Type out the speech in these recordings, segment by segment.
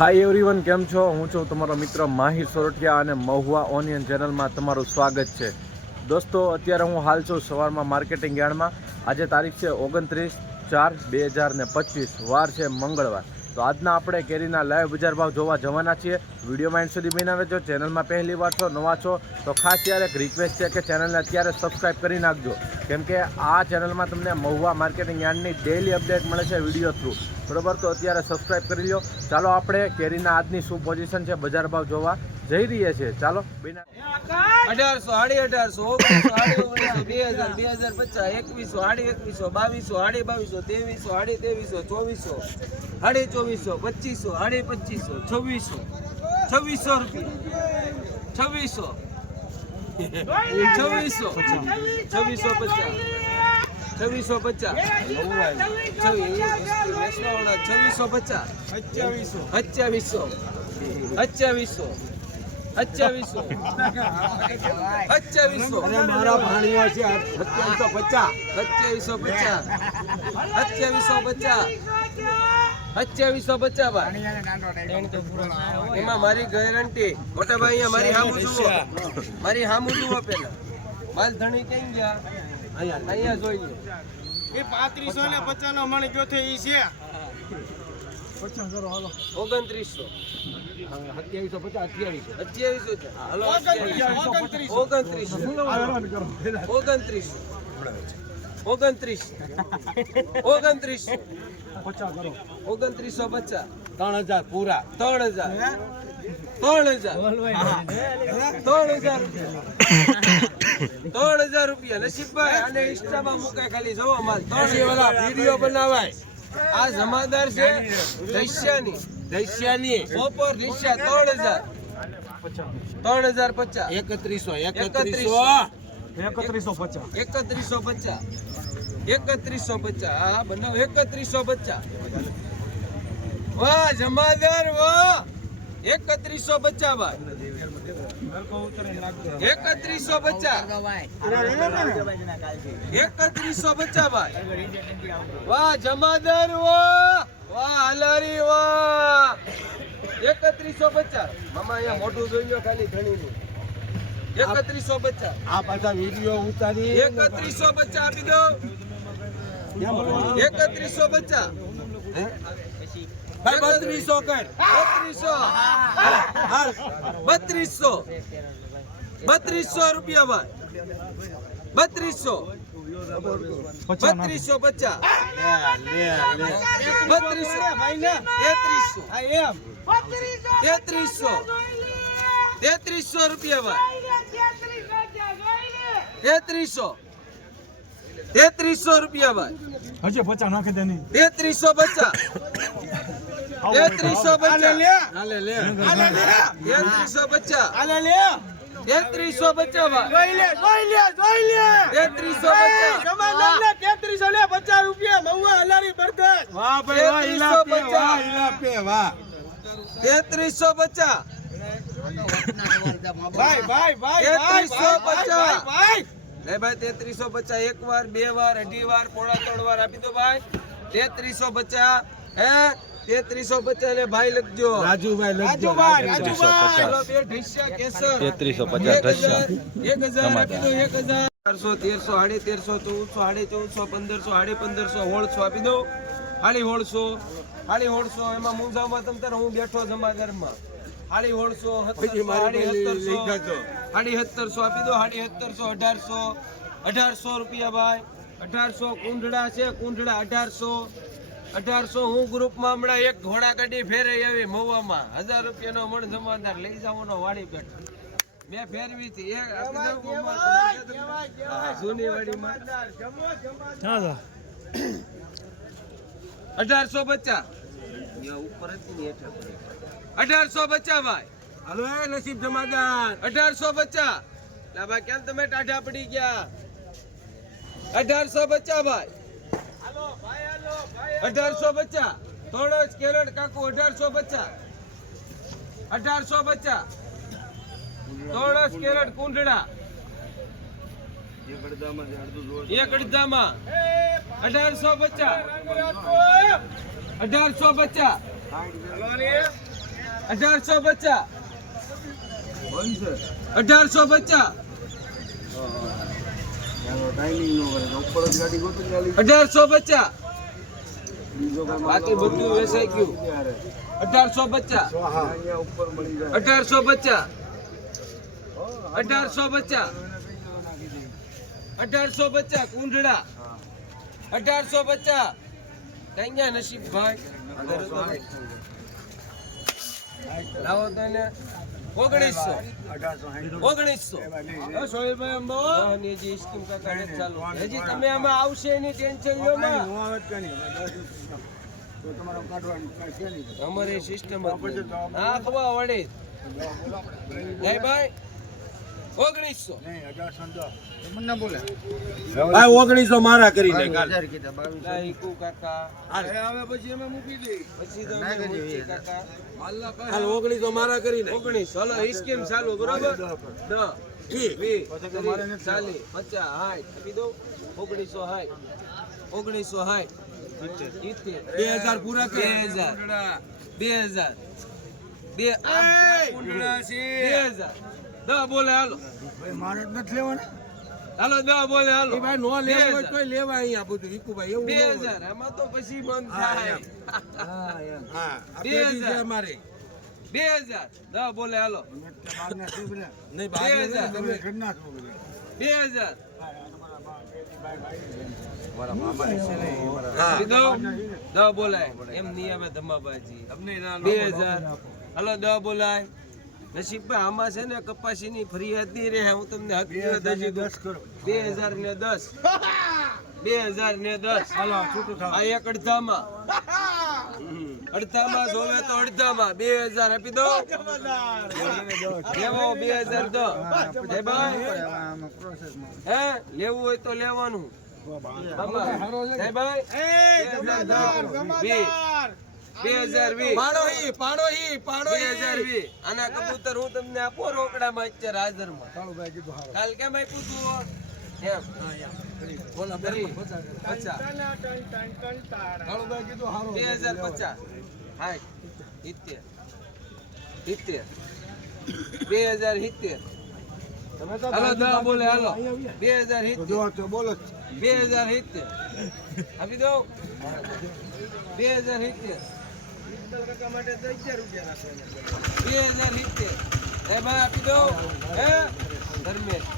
Hi everyone કેમ છો? હું છું તમારો મિત્ર માહી સોરઠિયા અને મહુવા ઓનિયન ચેનલમાં તમારું સ્વાગત છે. દોસ્તો, અત્યારે હું હાલ છું સવારમાં માર્કેટિંગ યાર્ડમાં. આજે તારીખ છે ઓગણત્રીસ ચાર બે હજાર ને પચીસ, વાર છે મંગળવાર. તો આજના આપણે કેરીના લાઈવ બજાર ભાવ જોવા જવાના છીએ. વિડીયોમાં એન્ડ સુધી બનાવે જો ચેનલમાં પહેલી વાર છો, નવા છો, તો ખાસ યાર એક રિક્વેસ્ટ છે કે ચેનલને અત્યારે સબસ્ક્રાઈબ કરી નાખજો. કેમ કે આ ચેનલમાં તમને મહુવા માર્કેટિંગ યાર્ડની ડેઈલી અપડેટ મળે છે વીડિયો થ્રુ બરોબર? તો અત્યારે સબસ્ક્રાઈબ કરી લો ચાલો આપણે કેરીના આજની શું પોઝિશન છે બજાર ભાવ જોવા. જઈ રહ્યા છે. ચાલો અઢારસો સાડી અઢારસો બે હજાર બે હજાર પચાસ એકવીસો સાડી એકવીસો બાવીસો સાડી બાવીસો ત્રેવીસો સાડી ત્રેવીસો ચોવીસો સાડી ચોવીસો પચીસો સાડી પચીસો છવ્વીસો છવ્વીસો રૂપિયા. છવ્વીસો. છવ્વીસો. છવ્વીસો પચાસ. છવ્વીસો પચાસ. છવ્વીસો. પચાસ. અઠ્યાવીસો અઠ્યાવીસો સત્યાવીસો સત્યાવીસો સત્યાવીસો મારા ભાણિયા છે સત્યાવીસો પચાસ. સત્યાવીસો પચાસ. અઠ્યાવીસો પચાસ. સત્યાવીસો પચાસ ભાઈ. એમાં મારી ગેરંટી. મોટા ભાઈ અહીંયા મારી હામું જુઓ. મારી હામું જુઓ પેલા. માલ ધણી કેમ ગયા? અહીંયા. જોઈ લો એ પાંત્રીસો ને પચાસ નો મણ ગયો છે એ છે. ઓગણત્રીસો સત્યાવીસો પચાસ અઠ્યાવીસો અઠ્યાવીસો ઓગણત્રીસો. ઓગણત્રીસો ઓગણત્રીસો ઓગણત્રીસ ઓગણત્રીસો પચાસ ત્રણ હજાર પૂરા ત્રણ હજાર ત્રણ હજાર ત્રણ હજાર ત્રણ હજાર રૂપિયા નસીબભાઈ અને ઇન્સ્ટામાં મુકાય ખાલી જોવો માલ ત્રણ વીડિયો બનાવાય આ જમાદાર છે દૈશ્યાની. દૈશ્યાની. પોપર દૈશ્યા ત્રણ હજાર. ત્રણ હજાર પચાસ. એકત્રીસો એકત્રીસો. એકત્રીસો પચાસ. એકત્રીસો પચાસ. એકત્રીસો પચાસ. હા બનાવ. એકત્રીસો પચાસ. વાહ જમાદાર વાહ. એકત્રીસો પચાસ ભાઈ એકત્રીસો બચ્ચા એકત્રીસો બચ્ચા ભાઈ વાહ જમાદાર વાહ વાહ હલારી વાહ એકત્રીસો બચ્ચા મામા અહીંયા મોઢું જોઈ લો ખાલી ઘણીનું એકત્રીસો બચ્ચા આ બધા વીડિયો ઉતારી એકત્રીસો બચ્ચા આપી દો એકત્રીસો પચાસ ભાઈ બત્રીસો કર. બત્રીસો. બત્રીસો. બત્રીસો રૂપિયા ભાઈ. બત્રીસો. બત્રીસો પચાસ. બત્રીસો. તેત્રીસો. તેત્રીસો. તેત્રીસો રૂપિયા ભાઈ. તેત્રીસો. તેત્રીસો રૂપિયા ભાઈ. હજી પચાસ નાખી દે તેત્રીસો પચાસ. તેત્રીસો લે. તેત્રીસો બચ્ચા તેત્રીસો ભાઈ જોઈ લે તેત્રીસો પચાસ. તેત્રીસો રૂપિયા. મહુવા હલારી વાહ, ઇલાપે વાહ તેત્રીસો પચાસ. ભાઈ ભાઈ ભાઈ તેત્રીસો પચાસ. ભાઈ લે ભાઈ તેત્રીસો બચ્ચા એક વાર બે વાર અઢી વાર પોણા ત્રણ વાર આપી દો ભાઈ. તેત્રીસો પચાસ. હે? તેત્રીસો પચાસ ને ભાઈ લખજો. રાજુભાઈ લખજો રાજુભાઈ, રાજુભાઈ. તેત્રીસો પચાસ એક હજાર એક હજાર ચારસો તેરસો સાડી તેરસો ચૌદસો સાડી ચૌદસો પંદરસો સાડી પંદરસો હોળસો આપી દો. સાડી હોળસો સાડી સોળસો એમાં મૂંઝામાં તમ તારે હું બેઠો જમાદારમાં. સાડી હોળસો પેલી સત્તરસો. આપી દો સત્તરસો અઢારસો. અઢારસો રૂપિયા ભાઈ. અઢારસો કુંડળા છે કુંડળા અઢારસો. અઢારસો હું ગ્રુપમાં હમણાં એક ઘોડા કાઢી ફેરાઈ આવી મહુવામાં હજાર રૂપિયાનો મણ જમાદાર લઈ જવાનો વાળી પેટ મેં ફેરવી હતી. એક. જૂની વાડીમાં. અઢારસો બચ્ચા ઉપર હતી ને અઢારસો બચ્ચા ભાઈ. હાલો એ નસીબ જમાદાર. અઢારસો બચ્ચા લાભા કેમ તમે ટાઢા પડી ગયા? અઢારસો બચ્ચા ભાઈ. અઢારસો બચ્ચા થોડો જ કેરળ કાકુ અઢારસો બચ્ચા અઢારસો બચ્ચા થોડો જ કેરળ કુંડળા. એક અડધામાં. અઢારસો બચ્ચા અઢારસો બચ્ચા અઢારસો બચ્ચા અઢારસો બચ્ચા અઢારસો પચાસ. બાકી બધું વેચાઈ ગયું. અઢારસો બચ્ચા અઢારસો બચ્ચા અઢારસો બચ્ચા અઢારસો બચ્ચા કુંડળા. અઢારસો બચ્ચા કઈ નસીબભાઈ લાવો તો ઓગણીસો. ઓગણીસો. અને હજી સ્કીમ કાકા ચાલુ. હજી તમે આમાં આવશે એની ટેન્શન લો અમારી સિસ્ટમ આંખમાં વડે જય ભાઈ. ઓગણીસો. ઓગણીસો મારા કરીને લાઈકુ કાકા? પછી તમે મૂકી કાકા. ઓગણીસો મારા કરીને ઓગણીસ. હલો સ્કીમ ચાલુ બરોબર? દસ વીસ ચાલીસ પચાસ આપી દઉં? ઓગણીસો સાઠ ઓગણીસો સાઠ બે હજાર પૂરા બે હજાર. બે હજાર. બે હજાર. દસ બોલે હાલો. મારે નથી લેવાના. હાલો બોલે હાલો. ભાઈ નો બે લેવું હોય હજાર. તોય લેવા અહીંયા બધું. ઈકુભાઈ એવું બે હજાર એમાં તો પછી બંધ થાય. એમ. હા બે હજાર. અમારે. બે હજાર. દસ બોલે હાલો. નહીં બે હજાર. બે હજાર. હા કીધું? દસ બોલાય. એમ નહીં આવે ધમાબાજી. બે હજાર. હલો દસ બોલાય. નસીબભાઈ આમાં છે ને કપાસીની ફરિયાદ નહીં રહે હું તમને હકીકત હજી. બે હજાર ને દસ. બે હજાર ને દસ આ એક અડધામાં. અડધામાં જોવે તો અડધામાં. બે હજાર આપી દો. લેવો બે હજાર દો. હે હે? લેવું હોય તો લેવાનું. બાબા, હે ભાઈ. આના કબૂતર હું તમને આપો રોકડામાં અત્યારે હાજરમાં. કાલ કેમ આપ્યું તું એમ. બોલા હાય. હાલો બોલે હાલો. બે હજાર સિત્તેર. બોલો બે હજાર સિત્તેર. આપી દો બે હજાર સિત્તેર. બે હજાર સિત્તેર હે ભાઈ આપી દો. હે? ધર્મેશ?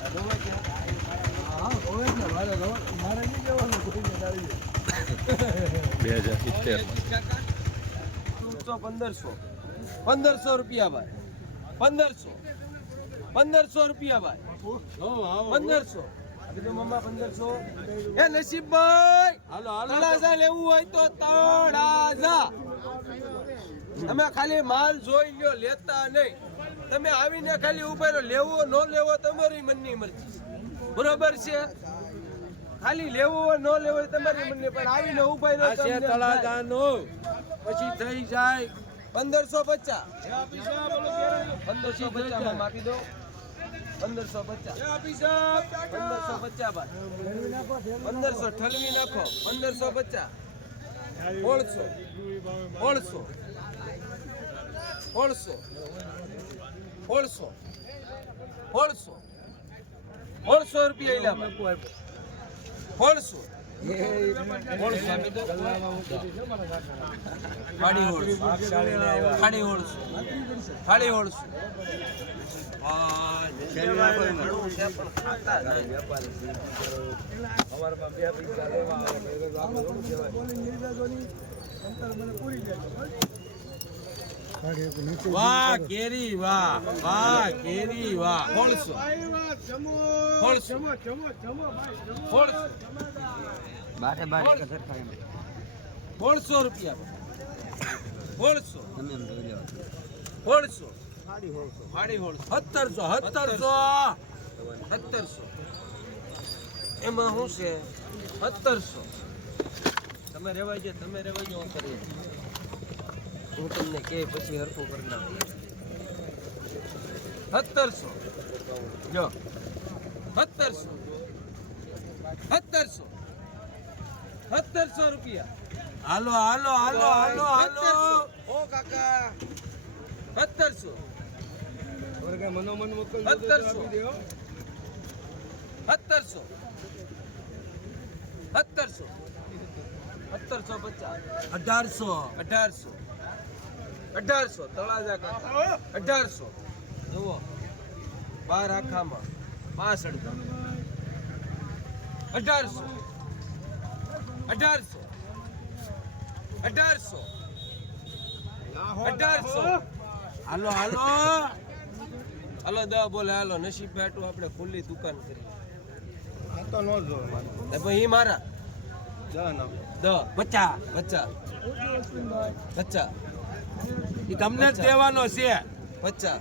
બે હજાર સિત્તેર. ચૌદસો પંદરસો. પંદરસો રૂપિયા ભાઈ. પંદરસો. પંદરસો રૂપિયા ભાઈ. પંદરસો. પંદરસો. એ નસીબભાઈ હાલો હાલો. લેવું હોય તો તળાજા. તમે ખાલી માલ જોઈ ગયો લેતા નહીં. તમે આવીને ખાલી ઊભા રહ્યો લેવો ન લેવો તમારી મનની મરજી બરોબર છે? ખાલી લેવો ન લેવો તમારી મનની પણ આવીને ઊભા રહો છે તળાજાનો. પછી થઈ જાય. પંદરસો પચાસ. પંદરસો પચાસ માપી દો. પંદરસો પચાસ. પંદરસો પચાસ પંદરસો ઠલવી નાખો. પંદરસો પચાસ. ઓળસો સોળસો. સોળસો સોળસો સોળસો સોળસો રૂપિયા ઇલા સોળસો સોળસો આપી દો ખાડી ઓળસો ખાડી ઓળસો ખાડી ઓળસો વાહ કેરી વાહ વાહ કેરી વાહ. સોળસો સોળસો સોળસો રૂપિયા. સત્તરસો સત્તરસો. સત્તરસો. એમાં શું છે? સત્તરસો. તમે રેવાય તમે રેવાય જો કરીએ હું તમને કે પછી હરખું કરી નાખું. સત્તરસો. જો. સત્તરસો. સત્તરસો. સત્તરસો રૂપિયા. હાલો હાલો હાલો હાલો હાલો. ઓ કાકા. સત્તરસો. સત્તરસો. સત્તરસો. સત્તરસો પચાસ. અઢારસો. અઢારસો. અઢારસો તળાજા અઢારસો. જુઓ. બાર આખામાં. પાસઠ અઢારસો. અઢારસો. અઢારસો. અઢારસો. હાલો હાલો. હાલો દા બોલે હાલો. નસીબ બેઠું આપણે ખુલ્લી દુકાન કરી. ને પછી ઈ મારા. દ બચ્ચા બચ્ચા પચાસ. ઈ તમને જ દેવાનો છે. પચાસ.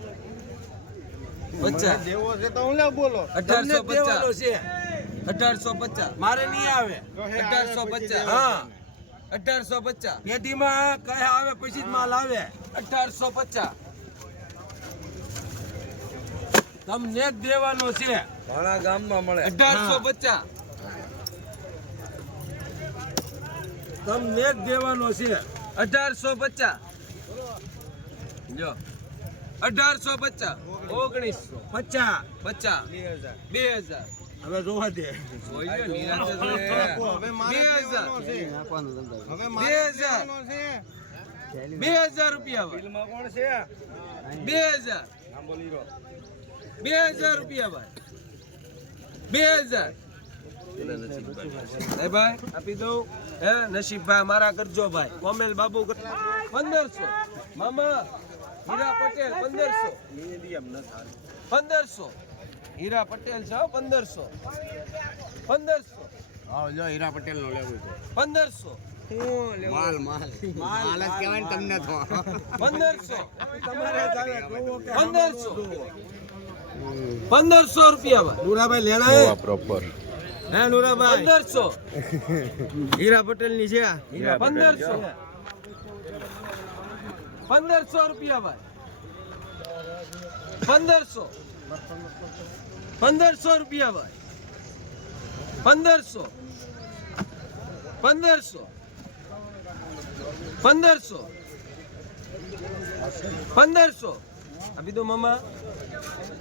પચાસ. તમને અઢારસો જ દેવાનો છે. અઢારસો પચાસ. મારે નહીં આવે. અઢારસો પચાસ. હા. અઢારસો પચાસ. પેઢીમાં કઈ આવે પછી જ માલ આવે. અઢારસો પચાસ. તમને જ દેવાનો છે. અઢારસો પચાસ. તમને જ દેવાનો છે. અઢારસો પચાસ. જો. અઢારસો પચાસ. ઓગણીસો. પચાસ. પચાસ. બે હજાર. હવે જોવા દે. બે હજાર. બે હજાર. બે હજાર રૂપિયા બે હજાર. બે હજાર રૂપિયા ભાઈ બે હજાર. ભાઈ આપી દઉં. હે નસીબભાઈ મારા કરજો ભાઈ. કોમેલ બાબુ કર- પંદરસો. મામા. હીરા પટેલ પંદરસો. પંદરસો. હીરા પટેલ છે હો, પંદરસો. પંદરસો. હીરા પટેલ નો લેવું પંદરસો. માલ માલ. માલ જ કહેવાય તમને તો. પંદરસો. તમારે પંદરસો. પંદરસો રૂપિયામાં નુરાભાઈ લેણા પ્રોપર હે નુરાભાઈ? પંદરસો. હીરા પટેલની છે પંદરસો. પંદરસો રૂપિયા ભાઈ. પંદરસો. પંદરસો રૂપિયા ભાઈ. પંદરસો. પંદરસો. પંદરસો. પંદરસો. આપી દો મામા.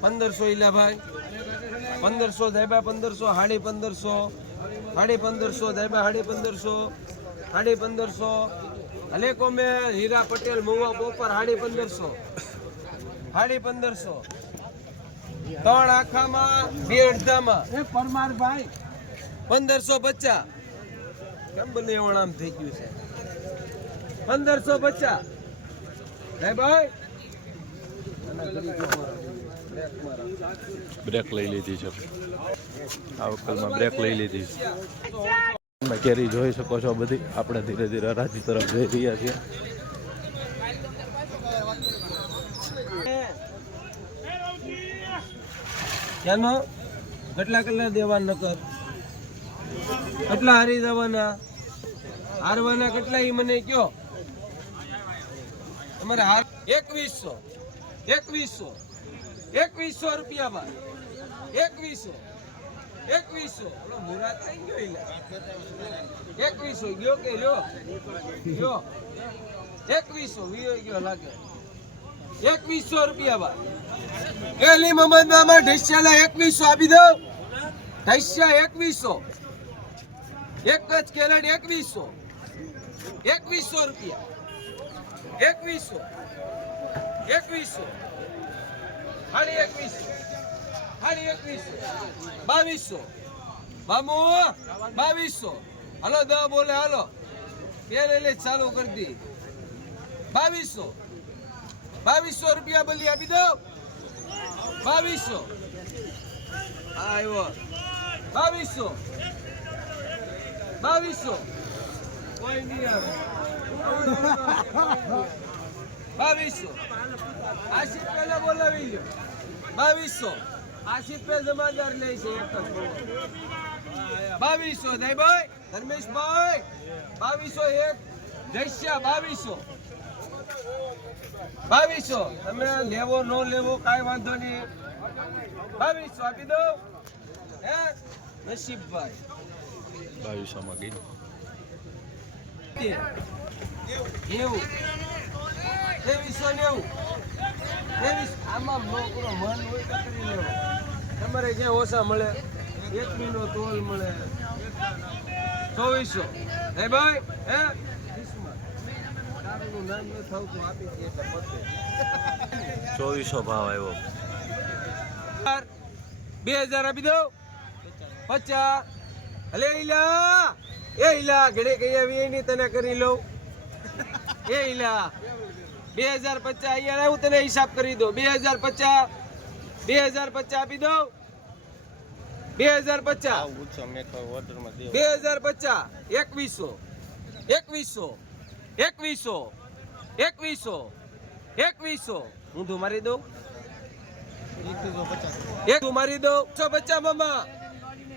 પંદરસો ઇલા ભાઈ. પંદરસો સાહેબા પંદરસો, હાડી પંદરસો. હાડી પંદરસો સાહેબા હાડી પંદરસો. હાડી પંદરસો. હલે કોમે હીરા પટેલ મુવા બોપર હાડી પંદરસો. હાડી પંદરસો. ત્રણ આખામાં બે અડધામાં. એ પરમાર ભાઈ. પંદરસો બચ્ચા કેમ બને એવણ આમ થઈ ગયું છે? પંદરસો બચ્ચા હે ભાઈ? બ્રેક લઈ લીધી છે. આ વખતમાં બ્રેક લઈ લીધી છે. કેરી જોઈ શકો છો બધી. આપણે ધીરે ધીરે હરાજી તરફ જઈ રહ્યા છીએ. ત્યાંનો કેટલા કેટલા દેવા નકર? કેટલા હારી જવાના? હારવાના કેટલા ઈ મને કયો? તમારે હાર એકવીસો એકવીસો એકવીસો રૂપિયામાં, એકવીસો. એકવીસો. ઓલો મુરાદ ગયો. એકવીસો. ગયો કે એકવીસો. વીયો ગયો લાગે. એકવીસો રૂપિયા ભાઈ એલી મોહમ્મદ મામા ઢસ્યાલા આપી દો ઢસ્યા એકવીસો. એક જ કેરેટ એકવીસો. રૂપિયા. એકવીસો. એકવીસો. સાડી એકવીસો. સાડી એકવીસો. બાવીસો. મામુ, બાવીસો. હાલો દવા બોલે, હાલો. લે, ચાલુ કરી દી. બાવીસો. બાવીસો રૂપિયા બોલી આપી દો બાવીસો. આવ્યો. બાવીસો. બાવીસો. કોઈ નહીં બાવીસો. આશી પેલા બોલાવી લ્યો. બાવીસો. આશિષ પે જમાદાર લે છે એક જ. બાવીસો દઈભાઈ ધર્મેશભાઈ બાવીસો એક. જયસ્યા બાવીસો. બાવીસો. તમે લેવો ન લેવો કાંઈ વાંધો નહીં. બાવીસો આપી દો હે? નસીબભાઈ. બાવીસોમાં ગઈ નેવું. ત્રેવીસો નેવું. ત્રેવીસ. આમાં નોકરો મન હોય તો કરી લેવો. તમારે જે ઓછા મળે એક નો તોલ મળે. ચોવીસો. હે ભાઈ હે? દે ચોવીસો ભાવ આવ્યો. બે હજાર આપી દો પચાસ. અલે ઈલા એ ઈલા ઘડે કઈ આવી એની તને કરી લઉં. એ ઈલા બે હજાર પચાસ અહીંયા હું તને હિસાબ કરી દઉં. બે હજાર પચાસ બે હજાર પચાસ આપી દઉં. બે હજાર પચાસ. બે હજાર પચાસ. એકવીસો. એકવીસો. એકવીસો. એકવીસો. એકવીસો. હું ધુમારી દઉં. એક ધુમારી દઉં. એકસો પચાસ મામા.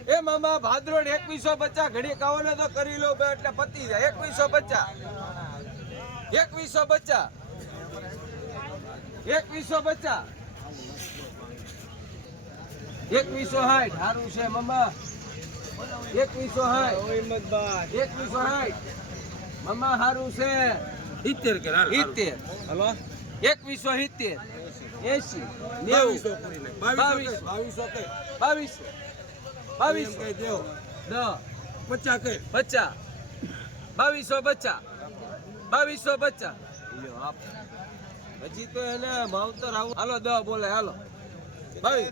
એ મામા ભાદરોડ એકવીસો પચાસ. ઘડી કાવાનો તો કરી લો બે એટલે પતી જાય. એકવીસો પચાસ. એકવીસો પચાસ. એકવીસો પચાસ. એકવીસો સાઠ સારું છે મમ્મા. એકવીસો સાઠ એકવીસો સાઠ મમ્મા સારું છે. સિત્તેર કે સિત્તેર. હલો. એકવીસો સિત્તેર. એસી નેવું. બાવીસ બાવીસો. બાવીસો દસ પચાસ કઈ પચાસ. બાવીસો પચાસ. બાવીસો પચાસ. લ્યો આપ. હજી તો એને માવતર આવું. હાલો દ બોલે હાલો. બાવીસ.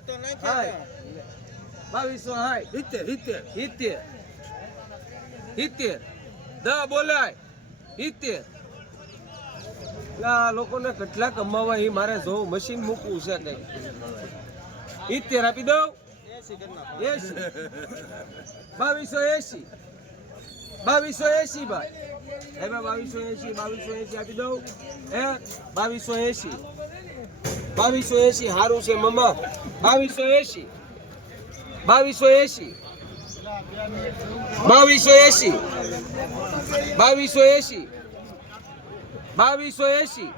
બાવીસો હાય. સિત્તેર સિત્તેર સિત્તેર. સિત્તેર. દસ બોલાય. સિત્તેર. આ લોકોને કેટલા કમાવા એ મારે જોવું મશીન મૂકવું છે કઈ સિત્તેર આપી દઉં. એસી બાવીસો એસી બાવીસો એસી ભાઈ. એમાં બાવીસો એસી બાવીસો એસી આપી દઉં. હે? બાવીસો એસી બાવીસો એસી સારું છે મમ્મા બાવીસો એસી બાવીસો એસી બાવીસો એસી બાવીસો એસી બાવીસો એસી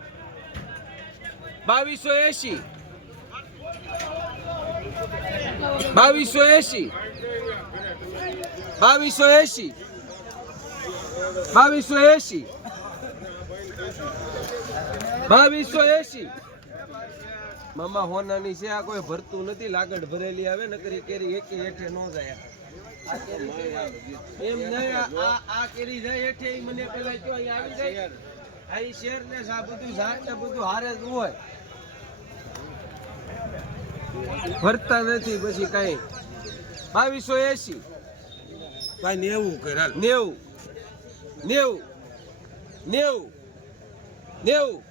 બાવીસો એસી બાવીસો એસી બાવીસો એસી બાવીસો એસી બાવીસો એસી મામા હોનાની છે આ કોઈ ભરતું નથી લાગડ ભરેલી આવે નકરી કેરી એક હેઠે નો જાય. એમ નહીં આ- આ કેરી જાય હેઠે મને પેલા કયો અહીં આવી જાય? આ શેર ને સા બધું ઝાડ ને બધું હારે જ હોય. ભરતા નથી પછી કઈ. બાવીસો એસી ભાઈ નેવું કર નેવું. નેવું. નેવું. નેવું.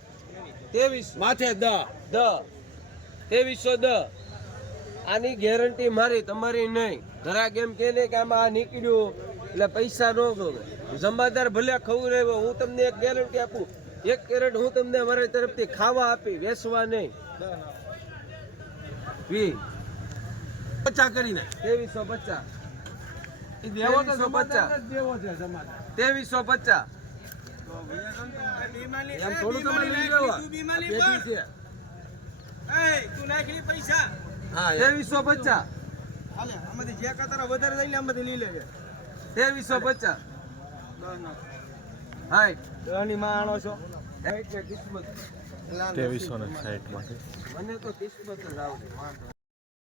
ત્રેવીસ માથે દ દ ત્રેવીસો દ આની ગેરંટી મારી તમારી નહીં. જરાક એમ કે ને કે આમાં આ નીકળ્યું એટલે પૈસા ન ગમે. જમાદાર ભલે ખવું રહ્યો હું તમને એક ગેરંટી આપું. એક કેરેટ હું તમને મારી તરફથી ખાવા આપી વેચવા નહીં. વી. પચાસ કરીને ત્રેવીસો પચાસ. તેવીસો ત્રેવીસો પચાસ. ત્રેવીસો પચાસ. એમ થોડું તમે લઈ લેવા. છે. તું નાખી પૈસા. હા. ત્રેવીસો પચાસ. હાલે આમાંથી જે કતારો વધારે જાય ને આમાંથી લઈ લેજે. ત્રેવીસો પચાસ. હાય. દહની માં આણો છો. કિસ્મત. ત્રેવીસો ને સાઠમાંથી મને તો કિસ્મત જ આવડે